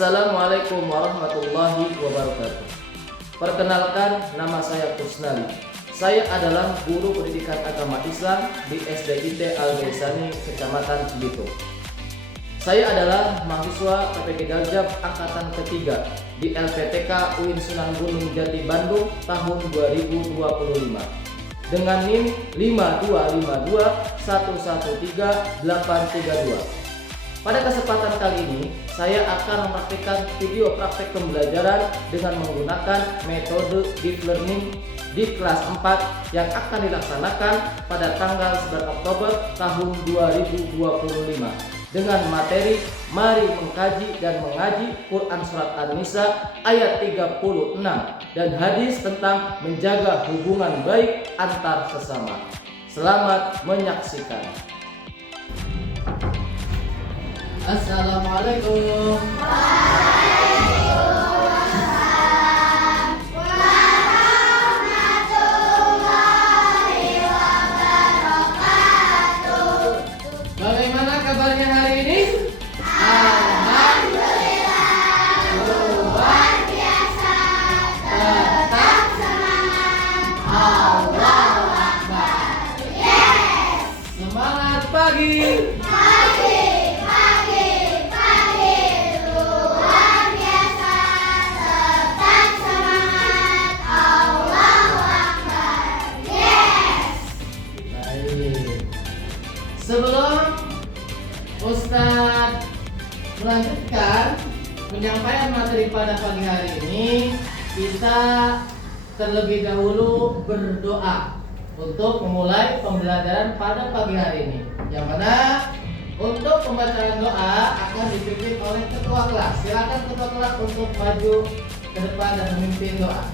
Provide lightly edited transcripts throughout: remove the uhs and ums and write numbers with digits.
Assalamualaikum warahmatullahi wabarakatuh. Perkenalkan, nama saya Kusnali. Saya adalah guru pendidikan agama Islam di SDIT Al-Gaisani, Kecamatan Cibitung. Saya adalah mahasiswa PPG Galjab angkatan ketiga di LPTK UIN Sunan Gunung Jati Bandung tahun 2025 dengan NIM 52521138832. Pada kesempatan kali ini, saya akan mempraktikkan video praktek pembelajaran dengan menggunakan metode deep learning di kelas 4 yang akan dilaksanakan pada tanggal 9 Oktober tahun 2025 dengan materi Mari Mengkaji dan Mengaji Quran Surat An-Nisa ayat 36 dan hadis tentang menjaga hubungan baik antar sesama. Selamat menyaksikan. Assalamualaikum. Waalaikumsalam warahmatullahi wabarakatuh. Bagaimana kabarnya hari ini? Alhamdulillah, luar biasa, tetap semangat, Allahu Akbar. Yes. Semangat pagi. Sebelum Ustadz melanjutkan penyampaian materi pada pagi hari ini, kita terlebih dahulu berdoa untuk memulai pembelajaran pada pagi hari ini. Yang mana untuk pembacaan doa akan dipimpin oleh ketua kelas. Silakan ketua kelas untuk maju ke depan dan memimpin doa.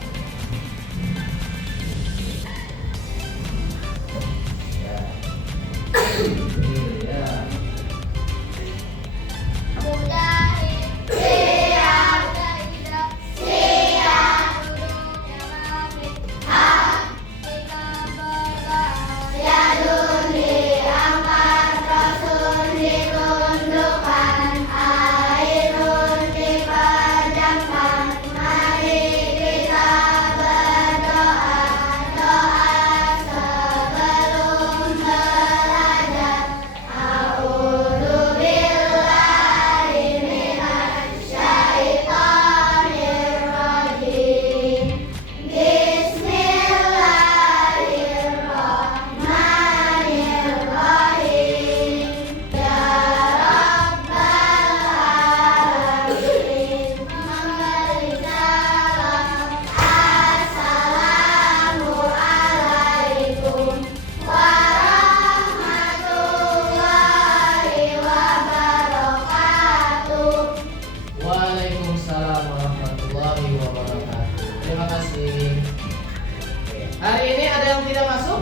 Hari ini ada yang tidak masuk?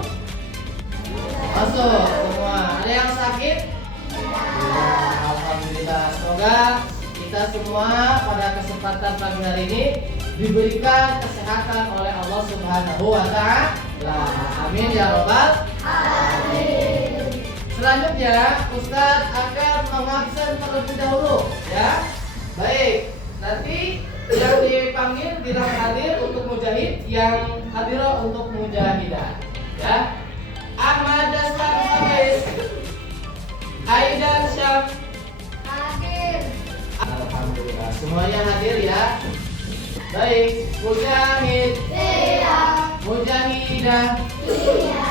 Masuk semua. Ada yang sakit? Tidak. Alhamdulillah. Semoga kita semua pada kesempatan pagi hari ini diberikan kesehatan oleh Allah Subhanahu wa Ta'ala. Amin ya Rabbal alamin. Selanjutnya Ustadz akan mengabsen terlebih dahulu, ya. Baik. Nanti yang dipanggil bilang hadir untuk mujahid, yang hadirah untuk mujahidah, ya. Ahmad Dastan Faiz, Aidan Syam Hadir. Alhamdulillah, semuanya hadir ya. Baik, mujahid, Siap. mujahidah. Iya.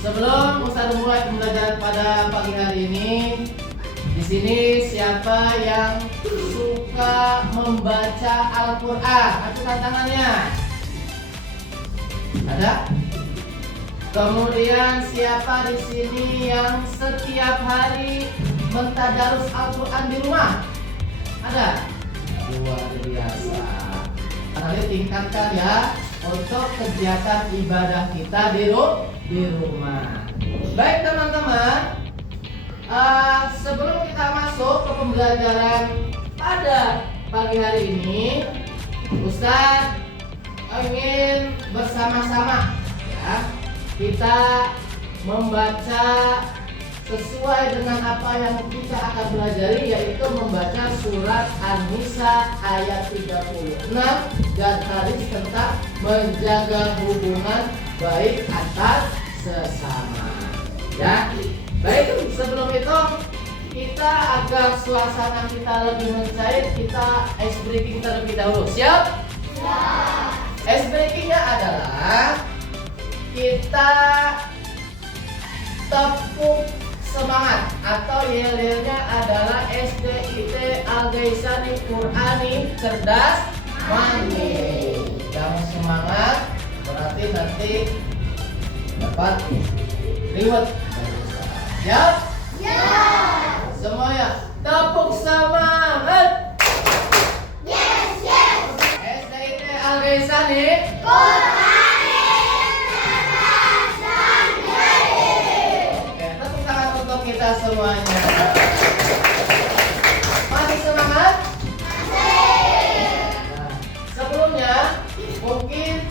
Sebelum Ustaz mulai pembelajaran pada pagi hari ini, di sini siapa yang suka membaca Al-Quran? Ajukan tangannya. Ada? Kemudian siapa di sini yang setiap hari mentadarus Al-Quran di rumah? Ada? Luar biasa. Kalian tingkatkan ya untuk kegiatan ibadah kita di rumah. Baik teman-teman. Sebelum kita masuk ke pembelajaran pada pagi hari ini, Ustadz ingin bersama-sama ya kita membaca sesuai dengan apa yang kita akan pelajari, yaitu membaca surat An-Nisa ayat 36 dan hadis tentang menjaga hubungan baik antar sesama. Ya, baik, sebelum itu kita agar suasana kita lebih mencair, kita ice breaking terlebih dahulu. Siap? Ice breakingnya adalah kita tepuk semangat atau yel-yelnya adalah SDIT Al-Gaisani Qur'ani cerdas mandiri. Yang semangat berarti nanti dapat reward. Siap? Semuanya tepuk semangat. SDIT Al-Gaisani kita semuanya. Masih semangat? Nah, sebelumnya mungkin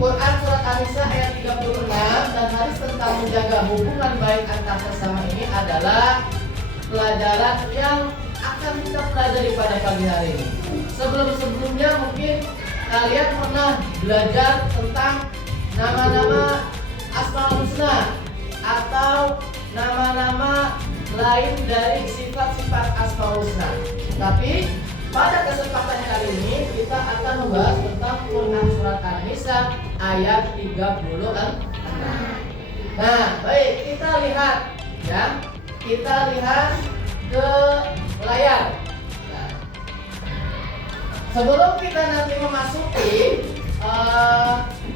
Quran surat An-Nisa ayat 36 dan hadis tentang menjaga hubungan baik antar sesama ini adalah pelajaran yang akan kita pelajari pada pagi hari ini. Sebelumnya mungkin kalian pernah belajar tentang nama-nama Asmaul Husna atau nama-nama lain dari sifat-sifat Asmaul Husna. Tapi pada kesempatan kali ini kita akan membahas tentang Quran surat An-Nisa ayat 36. Nah, baik, kita lihat ya. Kita lihat ke layar. Nah, sebelum kita nanti memasuki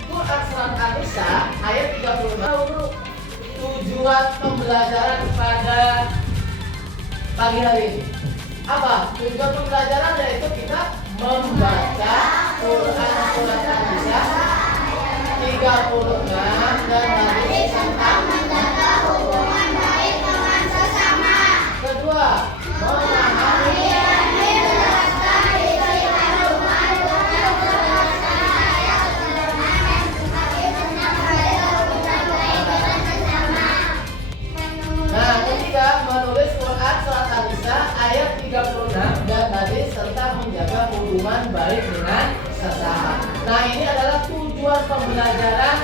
Quran surat An-Nisa ayat 36, tujuan pembelajaran pada pagi hari ini. Apa? Tujuan pembelajaran yaitu kita membaca Quran surat An-Nisa 36 dan hadis tentang menjaga hubungan baik dengan sesama. Kedua, memahami dan menjelaskan isi kandungan Quran berdasarkan ayat keturunan tentang menjaga hubungan baik dengan sesama. Nah, ketiga, menulis Quran surat An-Nisa ayat 36 dan hadis tentang menjaga hubungan baik dengan sesama. Nah, ini adalah tujuan pembelajaran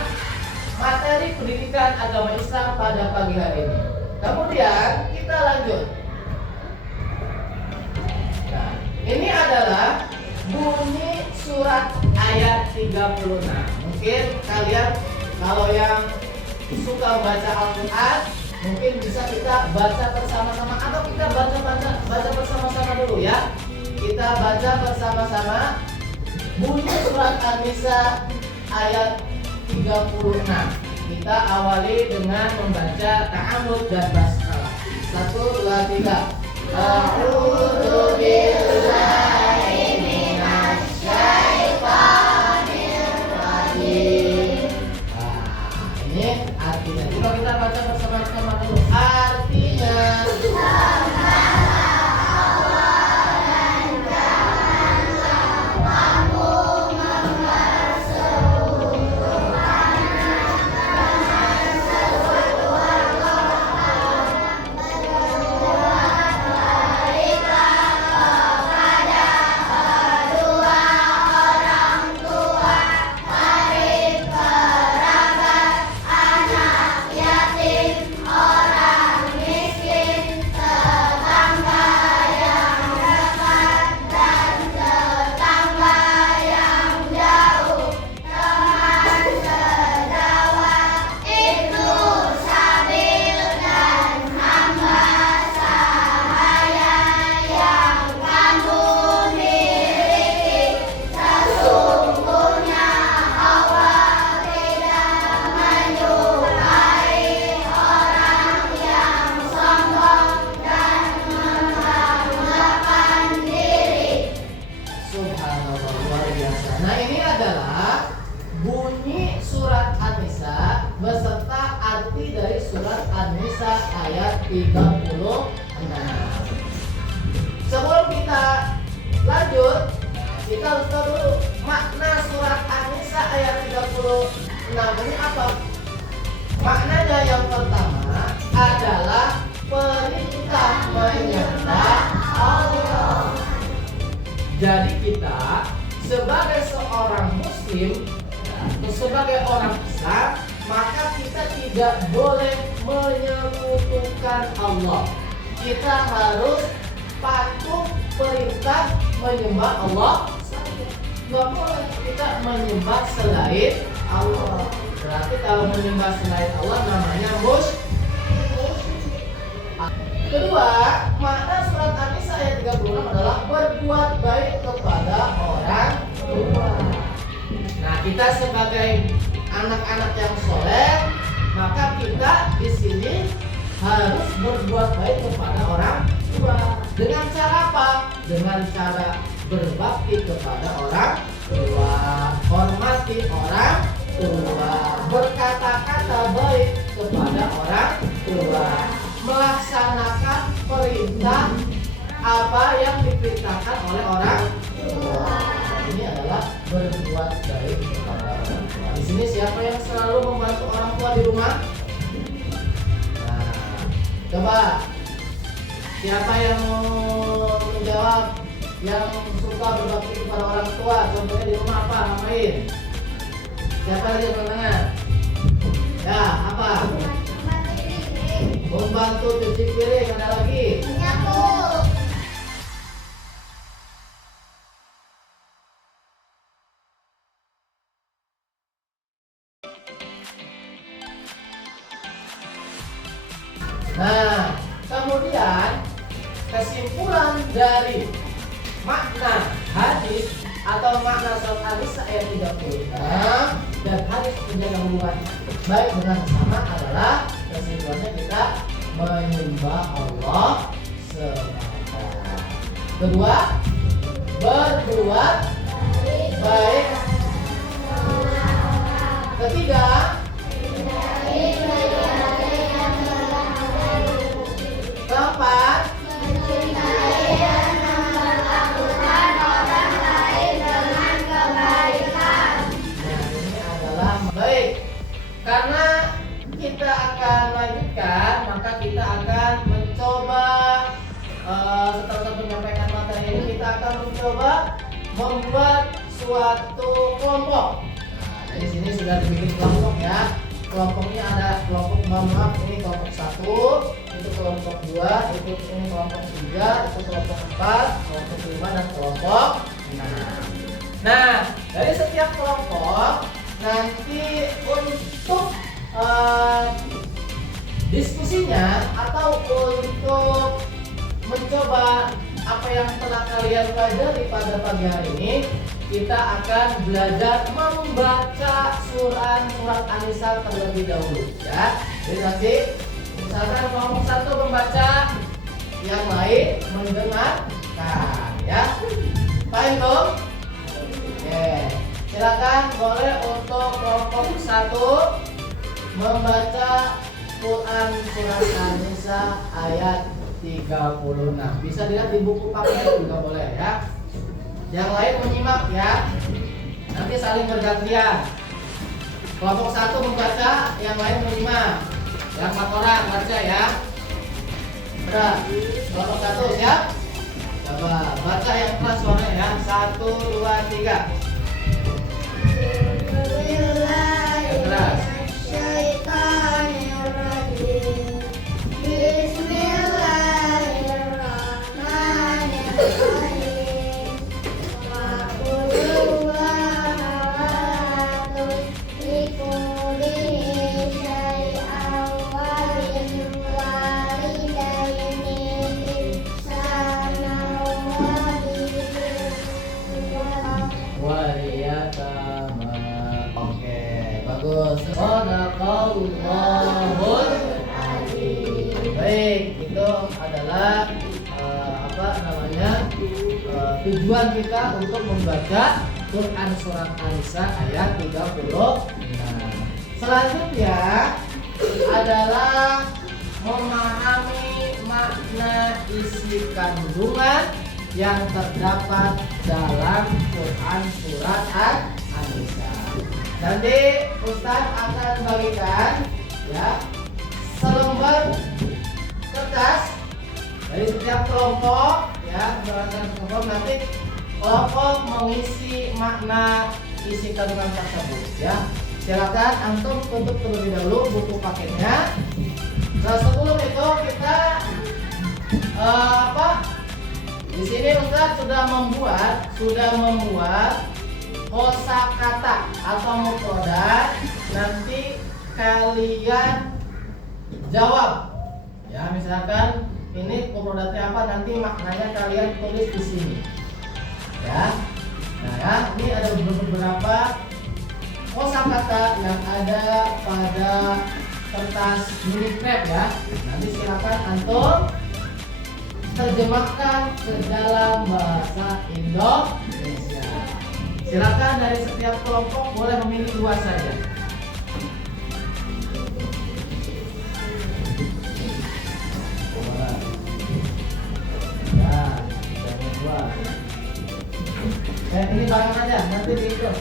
materi pendidikan agama Islam pada pagi hari ini. Kemudian kita lanjut. Nah, ini adalah bunyi surat ayat 36. Mungkin kalian kalau yang suka baca Al-Quran, mungkin bisa kita baca bersama-sama atau kita baca bersama-sama dulu ya. Kita baca bersama-sama bunyi surat An-Nisa ayat 36. Kita awali dengan membaca ta'awudz dan basmalah. 1, 2, 3. A'udzu billahi minasy syaithanir rajim. Ini artinya. Coba kita baca bersama-sama dulu. Artinya bunyi surat An-Nisa beserta arti dari surat An-Nisa ayat 36. Sebelum kita lanjut, kita harus tahu dulu makna surat An-Nisa ayat 36 ini apa? Maknanya yang pertama adalah Jadi kita sebagai seorang muslim, atau sebagai orang Islam, maka kita tidak boleh menyekutukan Allah. Kita harus patuh perintah menyembah Allah. Nggak boleh kita menyembah selain Allah. Berarti kalau menyembah selain Allah namanya musyrik. Kedua, makna surat An-Nisa ayat 36 adalah berbuat baik kepada orang tua. Nah, kita sebagai anak-anak yang soleh, maka kita di sini harus berbuat baik kepada orang tua. Dengan cara apa? Dengan cara berbakti kepada orang tua, hormati orang tua, berkata-kata baik kepada orang tua, melaksanakan perintah apa yang diperintahkan oleh orang tua. Ini adalah berbuat baik kepada orang tua. Di sini siapa yang selalu membantu orang tua di rumah? Nah, coba siapa yang mau menjawab? Yang suka berbakti kepada orang tua, contohnya di rumah apa? Ngapain? Siapa lagi yang tangan? Ya, apa? Membantu cuci piring. Ada lagi? Menyapu. Nah, kemudian kesimpulan dari makna hadis atau makna surat An-Nisa ayat 36 dan hadis menjaga hubungan baik dengan sesama adalah kesimpulannya kita menyembah Allah semata. Kedua, berbuat baik. Ketiga, keempat, baik. Karena kita akan lanjutkan, maka kita akan mencoba setelah menyampaikan materi ini, kita akan mencoba membuat suatu kelompok. Nah, jadi sini sudah dibikin kelompok ya. Kelompoknya ada kelompok maaf ini kelompok 1, itu kelompok 2, itu ini kelompok 3, itu kelompok 4, kelompok 5 dan kelompok 6. Nah, dari setiap kelompok nanti untuk diskusinya atau untuk mencoba apa yang telah kalian pelajari pada pagi hari ini, kita akan belajar membaca surat An-Nisa terlebih dahulu ya. Jadi nanti misalkan kelompok 1 membaca, yang lain mendengarkan ya. Paham dong? Oke. Silakan boleh untuk kelompok 1 membaca Quran surat An-Nisa ayat 36. Bisa dilihat di buku paket juga boleh ya. Yang lain menyimak ya. Nanti saling bergantian. Kelompok 1 membaca, yang lain menyimak. Yang 4 orang baca ya. Udah. Kelompok 1 siap? Coba baca yang keras suaranya ya. 1, 2, 3. Shadaqallahul Adzim. Baik, itu adalah tujuan kita untuk membaca Quran surat An-Nisa ayat 36. Selanjutnya adalah memahami makna isi kandungan yang terdapat dalam Quran surat An-Nisa. Nanti Ustaz akan bagikan ya selembar kertas dari setiap kelompok ya, berdasarkan kelompok nanti kelompok mengisi makna isi kandungan tersebut ya. Silakan antum tutup terlebih dahulu buku paketnya. Nah, sebelum itu kita di sini Ustaz sudah membuat kosakata atau mufradat. Nanti kalian jawab. Ya, misalkan ini mufradatnya apa, nanti maknanya kalian tulis di sini. Ya. Nah, ya, ini ada beberapa kosakata yang ada pada kertas mini crab ya. Nanti silakan antum terjemahkan ke dalam bahasa Indonesia. Silakan dari setiap kelompok boleh memilih 2 saja. Ini barang aja, nanti dihitung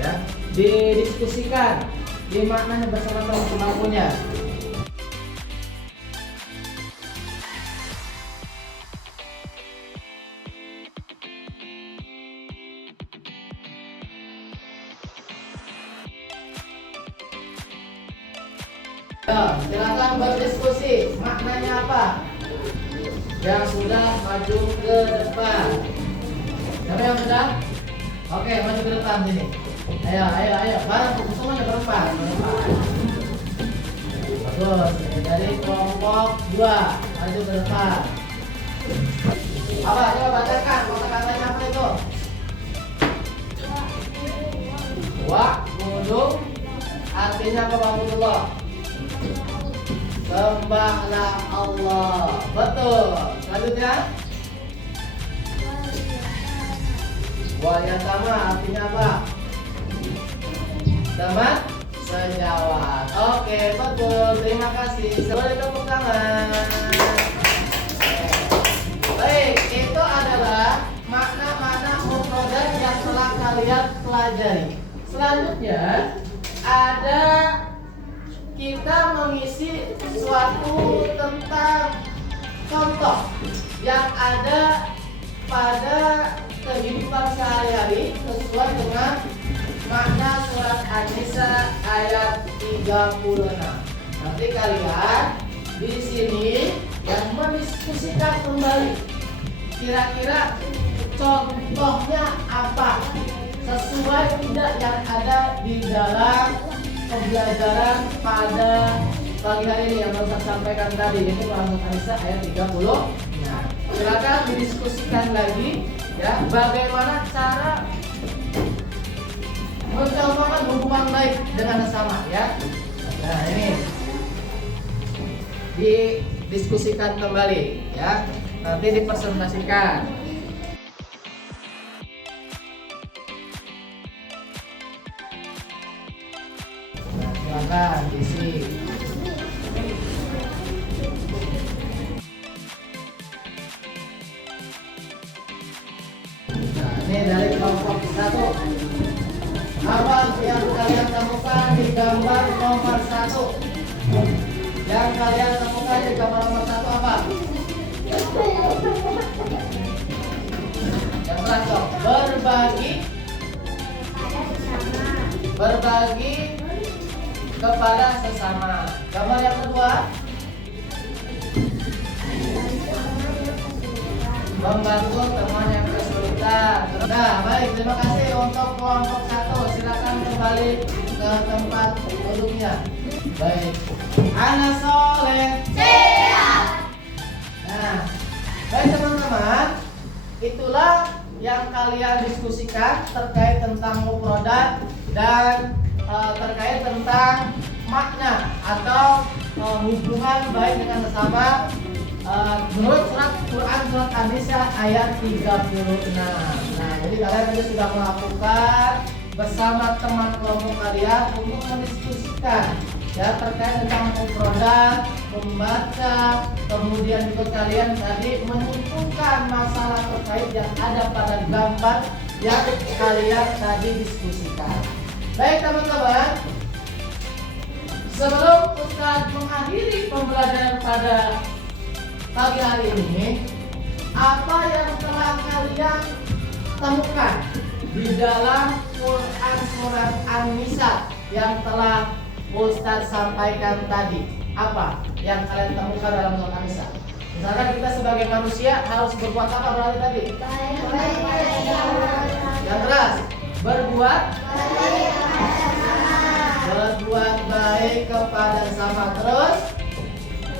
ya, didiskusikan, dimaknanya bersama teman-teman punya. Ya, silakan berdiskusi, maknanya apa? Yang sudah maju ke depan. Siapa yang sudah? Oke, maju ke depan sini. Ayo, bareng semuanya berempat. Bagus. Dari kelompok 2 maju ke depan. Apa? Coba bacakan kata-katanya apa itu? Wa'budu artinya apa, Wa'budullah? Sembahlah Allah. Betul. Selanjutnya wayatama artinya apa? Teman sejawat. Oke, betul. Terima kasih. Boleh tepuk tangan. Baik, itu adalah makna-makna mufradat yang telah kalian pelajari. Selanjutnya ada kita mengisi suatu tentang contoh yang ada pada kehidupan sehari-hari sesuai dengan makna surat An-Nisa ayat 36. Nanti kalian di sini yang mendiskusikan kembali kira-kira contohnya apa, sesuai tidak yang ada di dalam pembelajaran pada pagi hari ini yang baru saya sampaikan tadi, yaitu surat An-Nisa ayat 30. Nah, silakan didiskusikan lagi ya, bagaimana cara mencontohkan hubungan baik dengan sesama ya. Nah, ini didiskusikan kembali ya, nanti dipresentasikan. Nah, silakan isi. Nah, ini dari kelompok 1. Apa yang kalian temukan di gambar nomor 1? Yang kalian temukan di gambar nomor 1 apa? Yang terakhir, berbagi kepada sesama. Gambar yang kedua, membantu teman yang kesulitan. Nah, baik, terima kasih untuk kelompok 1. Silakan kembali ke tempat duduknya. Baik, Ana Soleh. Siap. Nah, baik teman-teman, itulah yang kalian diskusikan terkait tentang mufradat dan terkait tentang makna atau hubungan baik dengan sesama menurut surat Quran surat An-Nisa ayat 36. Nah, jadi kalian tadi sudah melakukan bersama teman kelompok kalian untuk mendiskusikan ya terkait tentang mufradat, membaca, kemudian juga kalian tadi menyimpulkan masalah terkait yang ada pada gambar yang kalian tadi diskusikan. Baik teman-teman, sebelum Ustaz mengakhiri pembelajaran pada pagi hari ini, apa yang telah kalian temukan di dalam Quran surat An-Nisa yang telah Ustadz sampaikan tadi? Apa yang kalian temukan dalam surat An-Nisa? Misalkan kita sebagai manusia harus berbuat apa berarti tadi? Yang keras, berbuat baik kepada sesama. Terus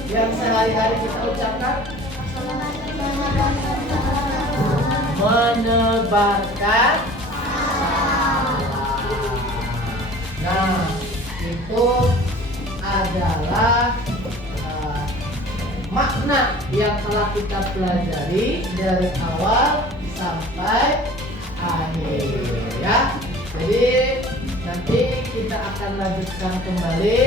yang sehari-hari kita ucapkan, menebarkan salam. Nah, itu adalah makna yang telah kita pelajari dari awal sampai akhir, ya. Jadi nanti kita akan lanjutkan kembali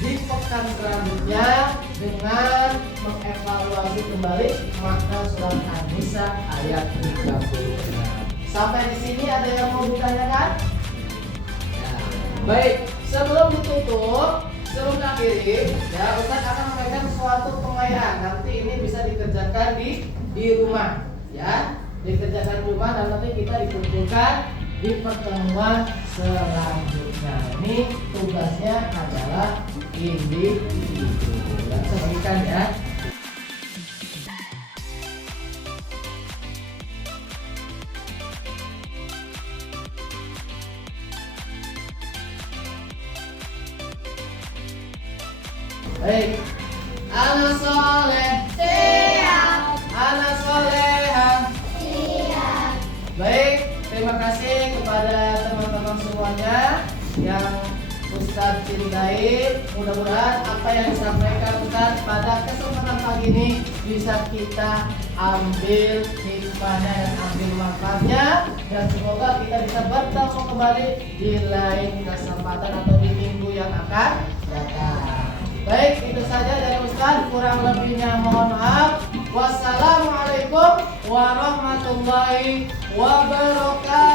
di pekan selanjutnya dengan mengevaluasi kembali makna surat An-Nisa ayat 36. Sampai di sini ada yang mau ditanyakan? Ya. Baik, sebelum ditutup, sebelum akhiri, ya Ustaz akan memberikan suatu pengayaan. Nanti ini bisa dikerjakan di rumah, ya. Dikerjakan di rumah dan nanti kita dikumpulkan di pertemuan selanjutnya. Ini tugasnya adalah individu. Saya bagikan ya. Baik. Ana soleh. Siap. Ana soleha. Siap. Baik, terima kasih kepada teman-teman semuanya yang Ustadz cintai. Mudah-mudahan apa yang disampaikan Ustadz pada kesempatan pagi ini bisa kita ambil hikmahnya dan ambil manfaatnya, dan semoga kita bisa bertemu kembali di lain kesempatan atau di minggu yang akan datang. Baik, itu saja dari Ustadz, kurang lebihnya mohon maaf. Wassalamualaikum warahmatullahi wabarakatuh.